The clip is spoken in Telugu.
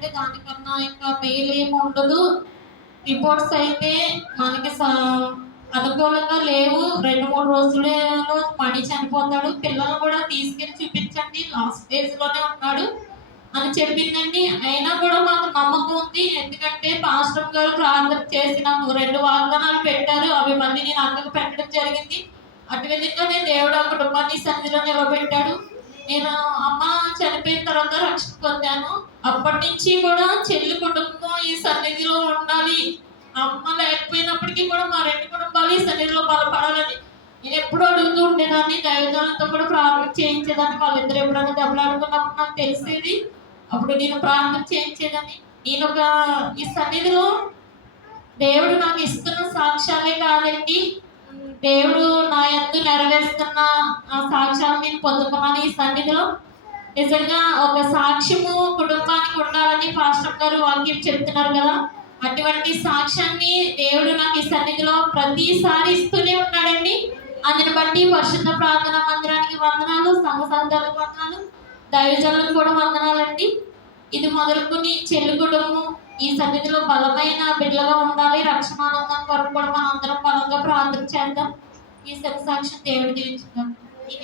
ఏంటంటే దానికన్నా ఇంకా మెయిల్ ఏమి ఉండదు. రిపోర్ట్స్ అయితే మనకి అనుకూలంగా లేవు. 2-3 రోజులలో మణి చనిపోతాడు. పిల్లలు కూడా తీసుకెళ్ళి చూపించండి, లాస్ట్ స్టేజ్ లోనే ఉన్నాడు అని చెప్పిందండి. అయినా కూడా మాకు నమ్మకం ఉంది. ఎందుకంటే పాస్టర్ గారు ప్రార్థన చేసి నాకు 2 వాగ్దానాలు పెట్టారు. అవి మళ్ళీ నేను అక్కకు పెట్టడం జరిగింది. అటు విధంగానే దేవుడు ఆ కుటుంబాన్ని సన్నిధిలో నిలబెట్టాడు. నేను అమ్మ చనిపోయిన తర్వాత రక్షణ పొందాను. అప్పటి నుంచి కూడా చెల్లి కుటుంబం ఈ సన్నిధిలో ఉండాలి, అమ్మ లేకపోయినప్పటికీ కూడా మా 2 కుటుంబాలు ఈ సన్నిధిలో బలపడాలని నేను ఎప్పుడూ అడుగుతూ ఉండేదాన్ని. దైవజనులతో కూడా ప్రార్థన చేయించేదాన్ని. వాళ్ళిద్దరు ఎప్పుడైనా దెబ్బలాడుకున్నప్పుడు నాకు తెలిసేది. అప్పుడు నేను ప్రార్థన చేయించేదాన్ని. నేను ఈ సన్నిధిలో దేవుడు నాకు ఇస్తున్న సాక్ష్యాలే కాదండి, దేవుడు నా యందు నెరవేరుస్తున్న ఆ సాక్ష్యాలు నేను పొందుకున్నాను ఈ సన్నిధిలో. నిజంగా ఒక సాక్ష్యము కుటుంబానికి ఉండాలని పాస్టర్ గారు వాక్యం చెప్తున్నారు కదా, అటువంటి సాక్ష్యాన్ని దేవుడు నాకు ఈ సన్నిధిలో ప్రతిసారి ఇస్తూనే ఉన్నాడండి. అందుని బట్టి పరిశుద్ధ ప్రార్థన మందిరానికి వందనాలు, సంఘ సంఘాలకు వందనాలు, దైవజనులకు కూడా వందనాలండి. ఇది మొదలుకొని చెల్లి కుటుంబం ఈ సన్నిధిలో బలమైన బిడ్డగా ఉండాలి. రక్షణ ఆనందం కొరకు కూడా మనం అందరం బలంగా ప్రార్థన చేద్దాం. ఈ సత్య సాక్ష్యం దేవుడు దీవించుకుందాం.